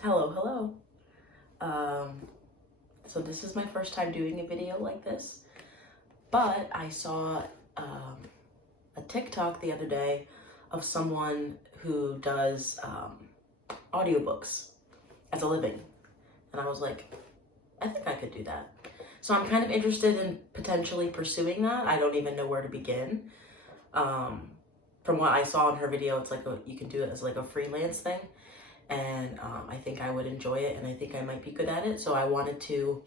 Hello. Um, so this is my first time doing a video like this, but I saw a TikTok the other day of someone who does audiobooks as a living, and I was like, I think I could do that. So I'm kind of interested in potentially pursuing that. I don't even know where to begin. From what I saw in her video, it's like you can do it as like a freelance thing. And I think I would enjoy it, and I think I might be good at it. So I wanted to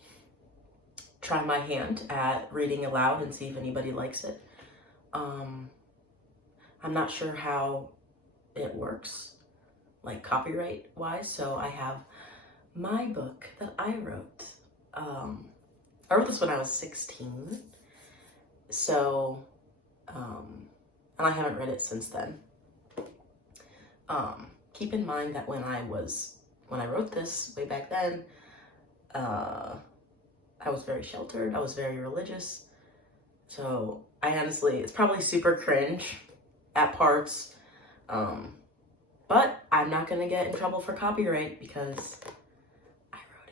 try my hand at reading aloud and see if anybody likes it. I'm not sure how it works, like copyright wise. So I have my book that I wrote. I wrote this when I was 16. So, and I haven't read it since then. Keep in mind that when I wrote this way back then, I was very sheltered. I was very religious. So I honestly, it's probably super cringe at parts. But I'm not gonna get in trouble for copyright because I wrote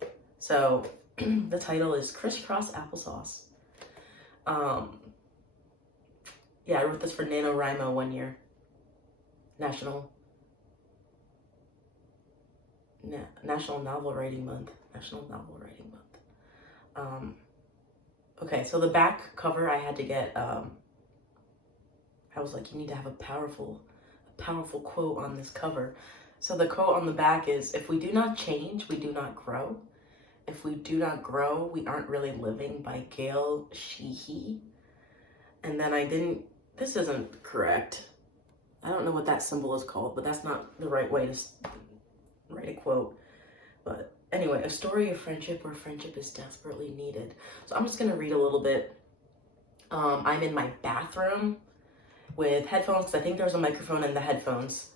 it. So the title is Crisscross Applesauce. Yeah, I wrote this for NaNoWriMo one year. National Novel Writing Month. Okay, so the back cover I had to get, I was like, you need to have a powerful quote on this cover. So the quote on the back is, if we do not change, we do not grow. If we do not grow, we aren't really living, by Gail Sheehy. And then this isn't correct. I don't know what that symbol is called, but that's not the right way to write a quote. But anyway, a story of friendship where friendship is desperately needed. So I'm just gonna read a little bit. I'm in my bathroom with headphones, because I think there's a microphone in the headphones.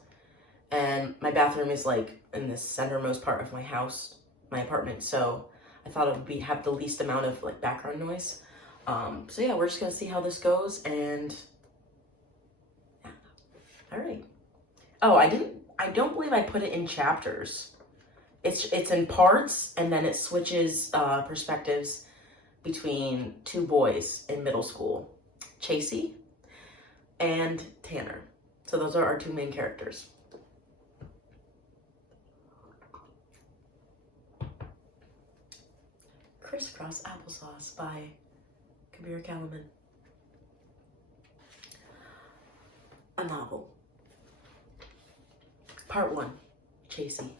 And my bathroom is like in the centermost part of my house, my apartment. So I thought it would have the least amount of like background noise. So yeah, we're just gonna see how this goes, and yeah. All right. Oh, I don't believe I put it in chapters. It's in parts, and then it switches perspectives between two boys in middle school, Chasey and Tanner. So those are our two main characters. Crisscross Applesauce by Kabir Kalaman. A novel. Part 1, Chasey.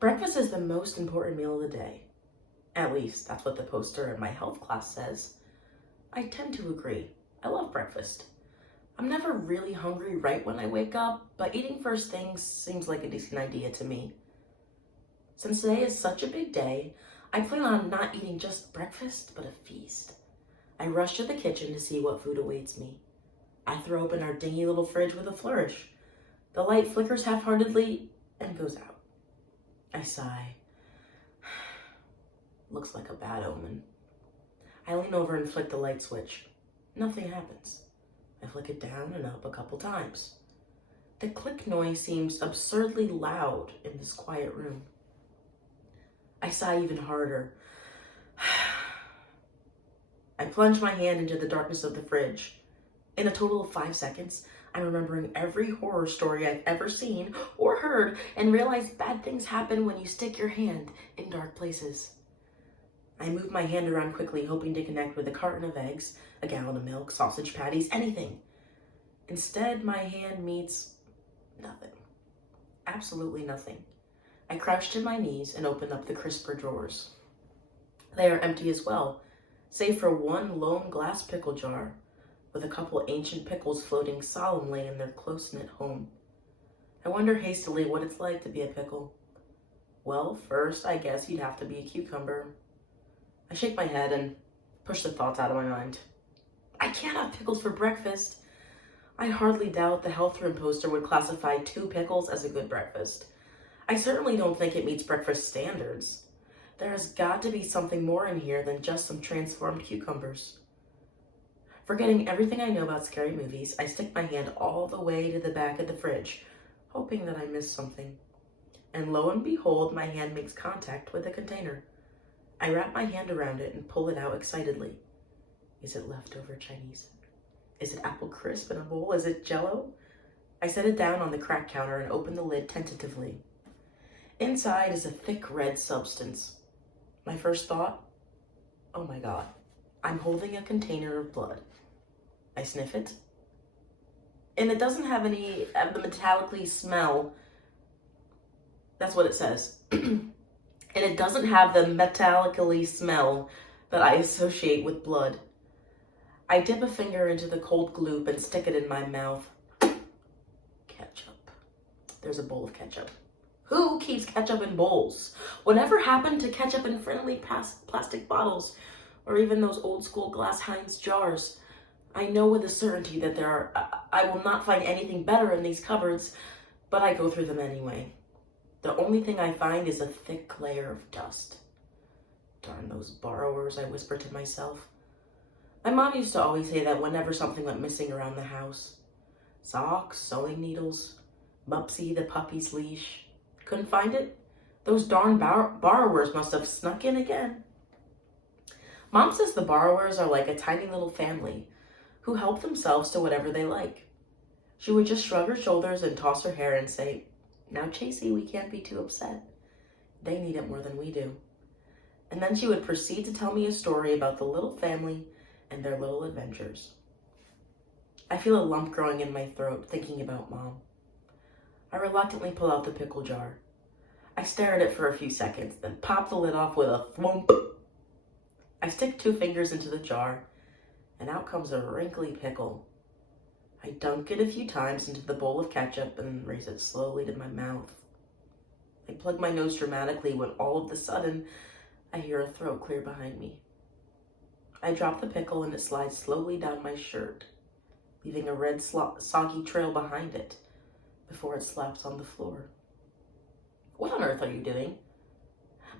Breakfast is the most important meal of the day. At least, that's what the poster in my health class says. I tend to agree. I love breakfast. I'm never really hungry right when I wake up, but eating first thing seems like a decent idea to me. Since today is such a big day, I plan on not eating just breakfast, but a feast. I rush to the kitchen to see what food awaits me. I throw open our dingy little fridge with a flourish. The light flickers half-heartedly and goes out. I sigh. Looks like a bad omen. I lean over and flick the light switch. Nothing happens. I flick it down and up a couple times. The click noise seems absurdly loud in this quiet room. I sigh even harder. I plunge my hand into the darkness of the fridge. In a total of 5 seconds, I'm remembering every horror story I've ever seen or heard, and realize bad things happen when you stick your hand in dark places. I move my hand around quickly, hoping to connect with a carton of eggs, a gallon of milk, sausage patties, anything. Instead, my hand meets nothing. Absolutely nothing. I crouch to my knees and open up the crisper drawers. They are empty as well, save for one lone glass pickle jar, with a couple ancient pickles floating solemnly in their close-knit home. I wonder hastily what it's like to be a pickle. Well, first, I guess you'd have to be a cucumber. I shake my head and push the thoughts out of my mind. I can't have pickles for breakfast. I hardly doubt the health room poster would classify 2 pickles as a good breakfast. I certainly don't think it meets breakfast standards. There has got to be something more in here than just some transformed cucumbers. Forgetting everything I know about scary movies, I stick my hand all the way to the back of the fridge, hoping that I missed something. And lo and behold, my hand makes contact with the container. I wrap my hand around it and pull it out excitedly. Is it leftover Chinese? Is it apple crisp in a bowl? Is it Jell-O? I set it down on the crack counter and open the lid tentatively. Inside is a thick red substance. My first thought, oh my God, I'm holding a container of blood. I sniff it, and it doesn't have any of the metallically smell. That's what it says. And it doesn't have the metallically smell that I associate with blood. I dip a finger into the cold gloop and stick it in my mouth. Ketchup. There's a bowl of ketchup. Who keeps ketchup in bowls? Whatever happened to ketchup in friendly plastic bottles, or even those old school glass Heinz jars? I know with a certainty that I will not find anything better in these cupboards, but I go through them anyway. The only thing I find is a thick layer of dust. Darn those borrowers, I whisper to myself. My mom used to always say that whenever something went missing around the house, socks, sewing needles, Mupsy the puppy's leash, couldn't find it? Those darn borrowers must have snuck in again. Mom says the borrowers are like a tiny little family who help themselves to whatever they like. She would just shrug her shoulders and toss her hair and say, "Now, Chasey, we can't be too upset. They need it more than we do." And then she would proceed to tell me a story about the little family and their little adventures. I feel a lump growing in my throat thinking about Mom. I reluctantly pull out the pickle jar. I stare at it for a few seconds, then pop the lid off with a thwomp. I stick 2 fingers into the jar, and out comes a wrinkly pickle. I dunk it a few times into the bowl of ketchup and raise it slowly to my mouth. I plug my nose dramatically when all of a sudden I hear a throat clear behind me. I drop the pickle and it slides slowly down my shirt, leaving a red soggy trail behind it before it slaps on the floor. What on earth are you doing?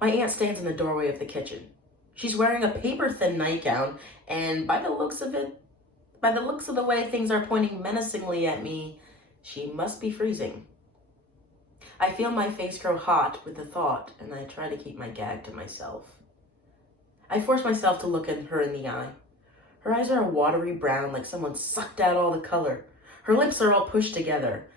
My aunt stands in the doorway of the kitchen. She's wearing a paper-thin nightgown, and by the looks of the way things are pointing menacingly at me, she must be freezing. I feel my face grow hot with the thought, and I try to keep my gag to myself. I force myself to look at her in the eye. Her eyes are a watery brown, like someone sucked out all the color. Her lips are all pushed together.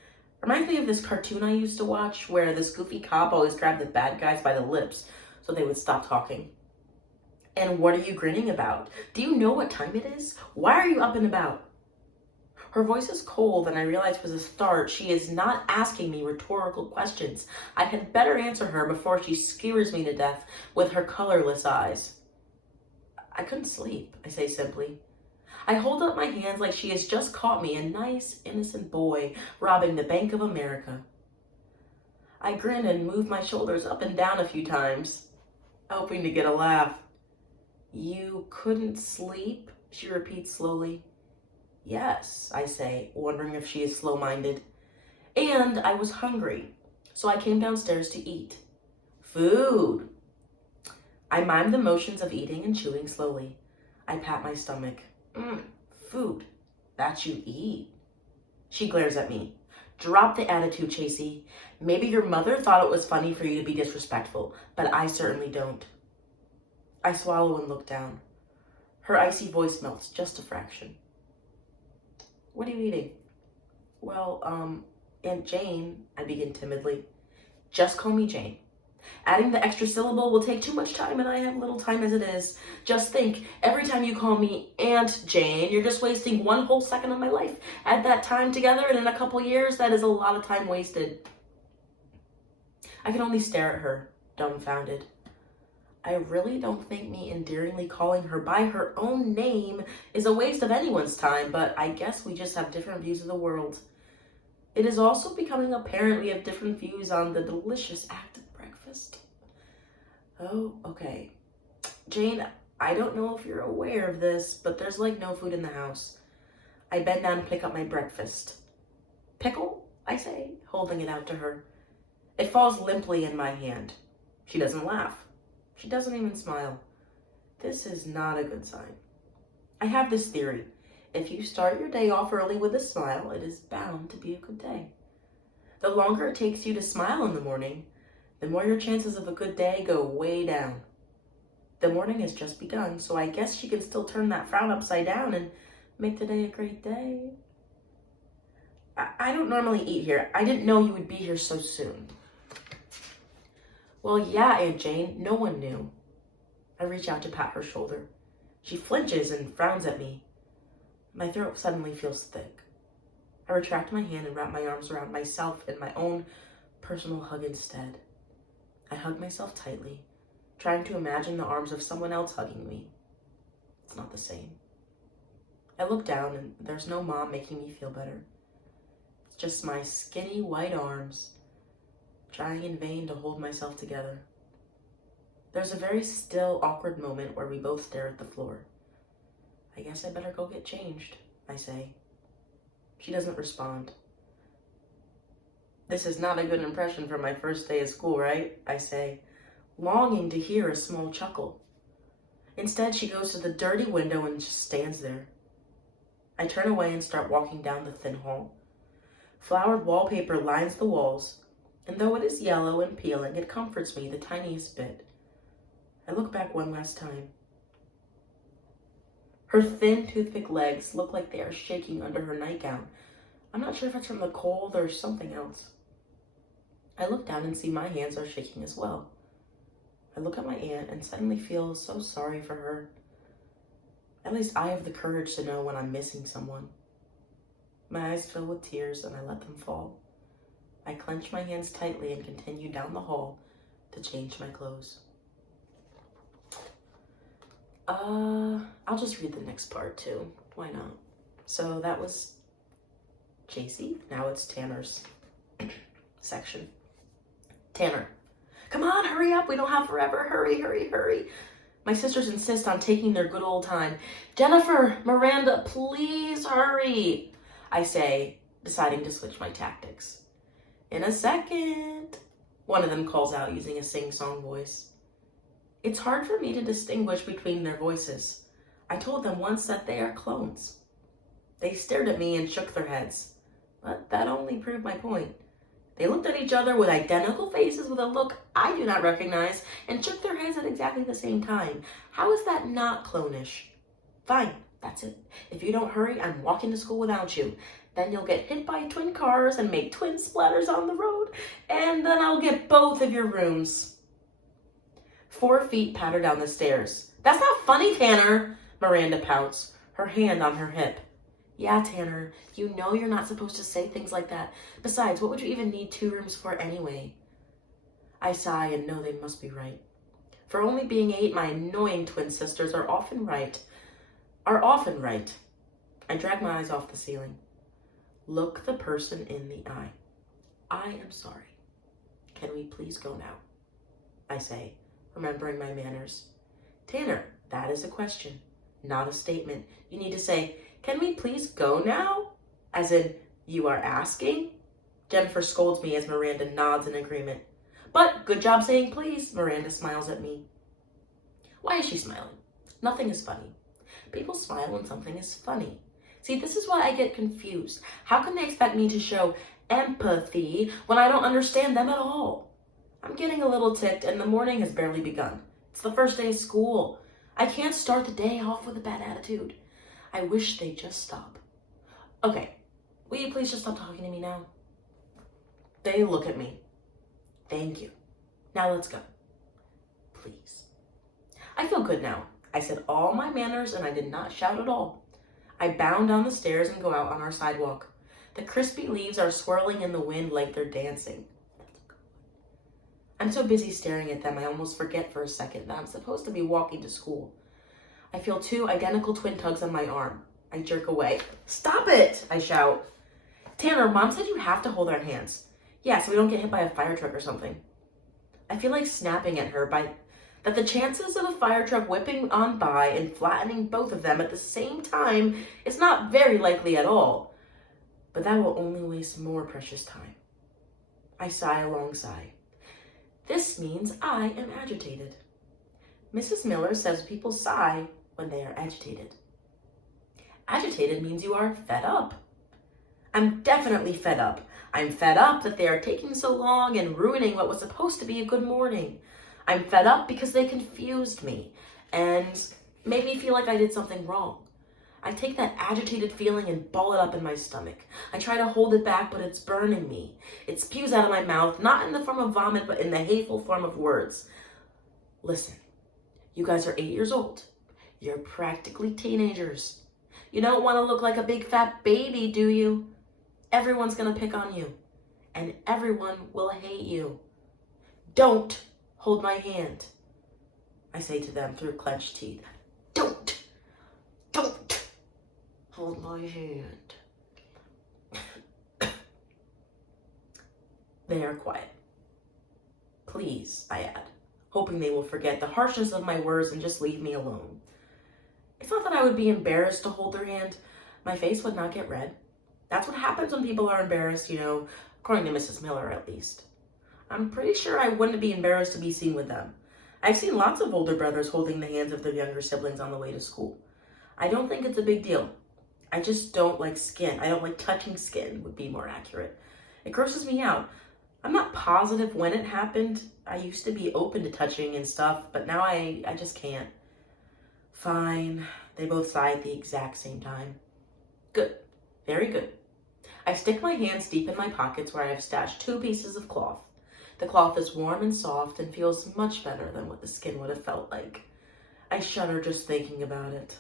Reminds me of this cartoon I used to watch, where this goofy cop always grabbed the bad guys by the lips so they would stop talking. "And what are you grinning about? Do you know what time it is? Why are you up and about?" Her voice is cold, and I realize for the start she is not asking me rhetorical questions. I had better answer her before she skewers me to death with her colorless eyes. "I couldn't sleep," I say simply. I hold up my hands like she has just caught me, a nice, innocent boy robbing the Bank of America. I grin and move my shoulders up and down a few times, hoping to get a laugh. "You couldn't sleep?" she repeats slowly. "Yes," I say, wondering if she is slow-minded. "And I was hungry, so I came downstairs to eat. Food." I mime the motions of eating and chewing slowly. I pat my stomach. Food. That you eat." She glares at me. "Drop the attitude, Chasey. Maybe your mother thought it was funny for you to be disrespectful, but I certainly don't." I swallow and look down. Her icy voice melts just a fraction. "What are you eating?" "Well, Aunt Jane," I begin timidly. "Just call me Jane. Adding the extra syllable will take too much time, and I have little time as it is. Just think, every time you call me Aunt Jane, you're just wasting 1 whole second of my life. Add that time together, and in a couple years, that is a lot of time wasted." I can only stare at her, dumbfounded. I really don't think me endearingly calling her by her own name is a waste of anyone's time, but I guess we just have different views of the world. It is also becoming apparent we have different views on the delicious act of breakfast. Oh, okay. Jane, I don't know if you're aware of this, but there's like no food in the house. I bend down to pick up my breakfast. "Pickle?" I say, holding it out to her. It falls limply in my hand. She doesn't laugh. She doesn't even smile. This is not a good sign. I have this theory. If you start your day off early with a smile, it is bound to be a good day. The longer it takes you to smile in the morning, the more your chances of a good day go way down. The morning has just begun, so I guess she can still turn that frown upside down and make today a great day. I don't normally eat here. I didn't know you would be here so soon. Well, yeah, Aunt Jane, no one knew. I reach out to pat her shoulder. She flinches and frowns at me. My throat suddenly feels thick. I retract my hand and wrap my arms around myself in my own personal hug instead. I hug myself tightly, trying to imagine the arms of someone else hugging me. It's not the same. I look down and there's no mom making me feel better. It's just my skinny white arms, trying in vain to hold myself together. There's a very still, awkward moment where we both stare at the floor. I guess I better go get changed, I say. She doesn't respond. This is not a good impression for my first day of school, right? I say, longing to hear a small chuckle. Instead, she goes to the dirty window and just stands there. I turn away and start walking down the thin hall. Flowered wallpaper lines the walls, and though it is yellow and peeling, it comforts me the tiniest bit. I look back one last time. Her thin, toothpick legs look like they are shaking under her nightgown. I'm not sure if it's from the cold or something else. I look down and see my hands are shaking as well. I look at my aunt and suddenly feel so sorry for her. At least I have the courage to know when I'm missing someone. My eyes fill with tears and I let them fall. I clench my hands tightly and continue down the hall to change my clothes. I'll just read the next part too. Why not? So that was JC. Now it's Tanner's section. Tanner. Come on, hurry up. We don't have forever. Hurry, hurry, hurry. My sisters insist on taking their good old time. Jennifer, Miranda, please hurry, I say, deciding to switch my tactics. In a second, one of them calls out using a sing-song voice. It's hard for me to distinguish between their voices. I told them once that they are clones. They stared at me and shook their heads, but that only proved my point. They looked at each other with identical faces with a look I do not recognize and shook their heads at exactly the same time. How is that not clonish? Fine, that's it. If you don't hurry, I'm walking to school without you. Then you'll get hit by twin cars and make twin splatters on the road, and then I'll get both of your rooms. 4 feet patter down the stairs. That's not funny, Tanner, Miranda pouts, her hand on her hip. Yeah, Tanner, you know you're not supposed to say things like that. Besides, what would you even need 2 rooms for anyway? I sigh and know they must be right. For only being 8, my annoying twin sisters are often right. I drag my eyes off the ceiling. Look the person in the eye. I am sorry. Can we please go now? I say, remembering my manners. Tanner, that is a question, not a statement. You need to say, can we please go now? As in, you are asking? Jennifer scolds me as Miranda nods in agreement. But good job saying please, Miranda smiles at me. Why is she smiling? Nothing is funny. People smile when something is funny. See, this is why I get confused. How can they expect me to show empathy when I don't understand them at all? I'm getting a little ticked and the morning has barely begun. It's the first day of school. I can't start the day off with a bad attitude. I wish they'd just stop. Okay, will you please just stop talking to me now? They look at me. Thank you. Now let's go. Please. I feel good now. I said all my manners and I did not shout at all. I bound down the stairs and go out on our sidewalk. The crispy leaves are swirling in the wind like they're dancing. I'm so busy staring at them I almost forget for a second that I'm supposed to be walking to school. I feel 2 identical twin tugs on my arm. I jerk away. Stop it, I shout. Tanner, Mom said you have to hold our hands. Yeah, so we don't get hit by a fire truck or something. I feel like snapping at her that the chances of a fire truck whipping on by and flattening both of them at the same time is not very likely at all. But that will only waste more precious time. I sigh a long sigh. This means I am agitated. Mrs. Miller says people sigh when they are agitated. Agitated means you are fed up. I'm definitely fed up. I'm fed up that they are taking so long and ruining what was supposed to be a good morning. I'm fed up because they confused me and made me feel like I did something wrong. I take that agitated feeling and ball it up in my stomach. I try to hold it back, but it's burning me. It spews out of my mouth, not in the form of vomit, but in the hateful form of words. Listen, you guys are 8 years old. You're practically teenagers. You don't want to look like a big fat baby, do you? Everyone's going to pick on you, and everyone will hate you. Don't hold my hand, I say to them through clenched teeth. Don't hold my hand. They are quiet. Please, I add, hoping they will forget the harshness of my words and just leave me alone. It's not that I would be embarrassed to hold their hand. My face would not get red. That's what happens when people are embarrassed, according to Mrs. Miller at least. I'm pretty sure I wouldn't be embarrassed to be seen with them. I've seen lots of older brothers holding the hands of their younger siblings on the way to school. I don't think it's a big deal. I just don't like skin. I don't like touching skin, would be more accurate. It grosses me out. I'm not positive when it happened. I used to be open to touching and stuff, but now I just can't. Fine. They both sigh at the exact same time. Good. Very good. I stick my hands deep in my pockets where I have stashed 2 pieces of cloth. The cloth is warm and soft and feels much better than what the skin would have felt like. I shudder just thinking about it.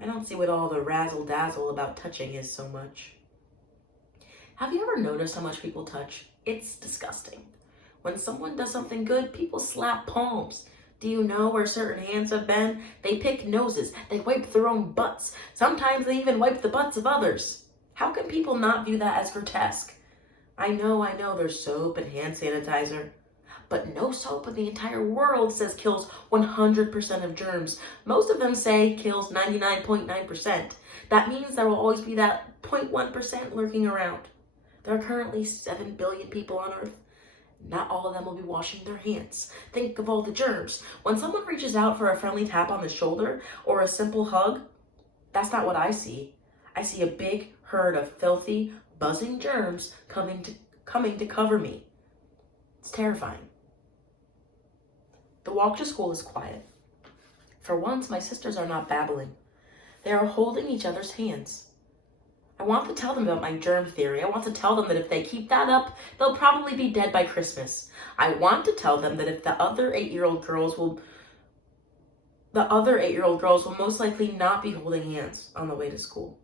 I don't see what all the razzle-dazzle about touching is so much. Have you ever noticed how much people touch? It's disgusting. When someone does something good, people slap palms. Do you know where certain hands have been? They pick noses. They wipe their own butts. Sometimes they even wipe the butts of others. How can people not view that as grotesque? I know, there's soap and hand sanitizer. But no soap in the entire world says kills 100% of germs. Most of them say kills 99.9%. That means there will always be that 0.1% lurking around. There are currently 7 billion people on Earth. Not all of them will be washing their hands. Think of all the germs. When someone reaches out for a friendly tap on the shoulder or a simple hug, that's not what I see. I see a big herd of filthy, buzzing germs coming to cover me. It's terrifying. The walk to school is quiet. For once, my sisters are not babbling. They are holding each other's hands. I want to tell them about my germ theory. I want to tell them that if they keep that up, they'll probably be dead by Christmas. I want to tell them that if the other 8-year-old girls will most likely not be holding hands on the way to school.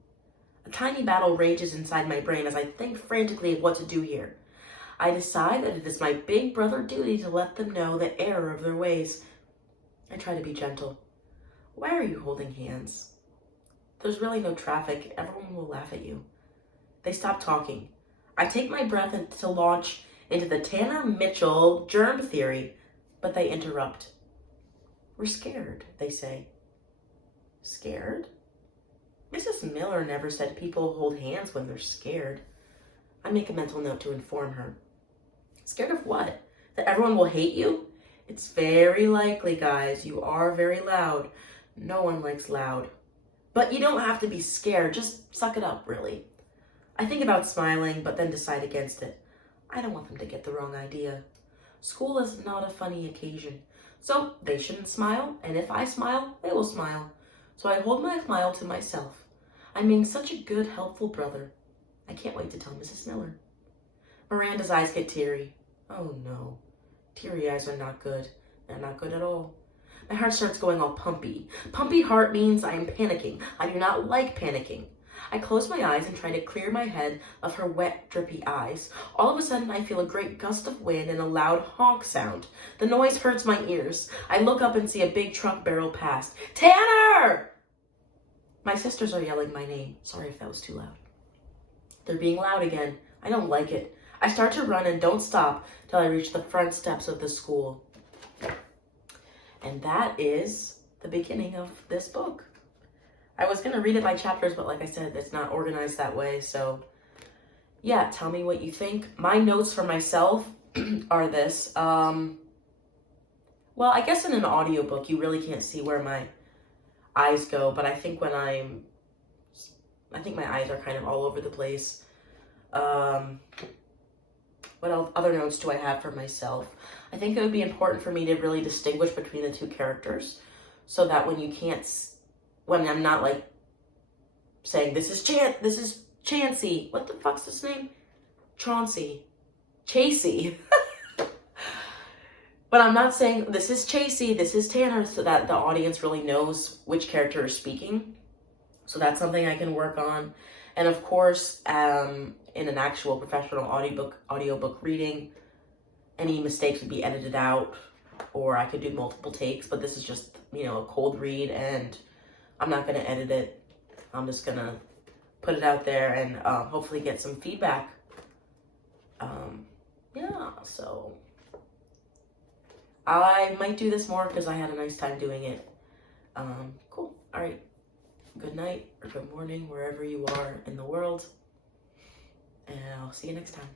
A tiny battle rages inside my brain as I think frantically of what to do here. I decide that it is my big brother duty to let them know the error of their ways. I try to be gentle. Why are you holding hands? There's really no traffic. Everyone will laugh at you. They stop talking. I take my breath to launch into the Tanner Mitchell germ theory, but they interrupt. We're scared, they say. Scared? Mrs. Miller never said people hold hands when they're scared. I make a mental note to inform her. Scared of what? That everyone will hate you? It's very likely, guys. You are very loud. No one likes loud. But you don't have to be scared. Just suck it up, really. I think about smiling, but then decide against it. I don't want them to get the wrong idea. School is not a funny occasion. So they shouldn't smile, and if I smile, they will smile. So I hold my smile to myself. I'm being such a good, helpful brother. I can't wait to tell Mrs. Miller. Miranda's eyes get teary. Oh no. Teary eyes are not good. They're not good at all. My heart starts going all pumpy. Pumpy heart means I am panicking. I do not like panicking. I close my eyes and try to clear my head of her wet, drippy eyes. All of a sudden, I feel a great gust of wind and a loud honk sound. The noise hurts my ears. I look up and see a big truck barrel past. Tanner! My sisters are yelling my name. Sorry if that was too loud. They're being loud again. I don't like it. I start to run and don't stop till I reach the front steps of the school. And that is the beginning of this book. I was going to read it by chapters, but like I said, it's not organized that way. So yeah, tell me what you think. My notes for myself are this. Well, I guess in an audiobook, you really can't see where my eyes go, but I think my eyes are kind of all over the place. other notes do I have for myself? I think it would be important for me to really distinguish between the two characters, so that when I'm not like saying this is Chansey. What the fuck's his name? Chauncey. Chasey. But I'm not saying this is Chasey, this is Tanner, so that the audience really knows which character is speaking. So that's something I can work on. And of course, in an actual professional audiobook reading, any mistakes would be edited out, or I could do multiple takes, but this is just, a cold read, and I'm not going to edit it. I'm just going to put it out there and hopefully get some feedback. Yeah, so I might do this more because I had a nice time doing it. Cool. All right. Good night or good morning, wherever you are in the world. And I'll see you next time.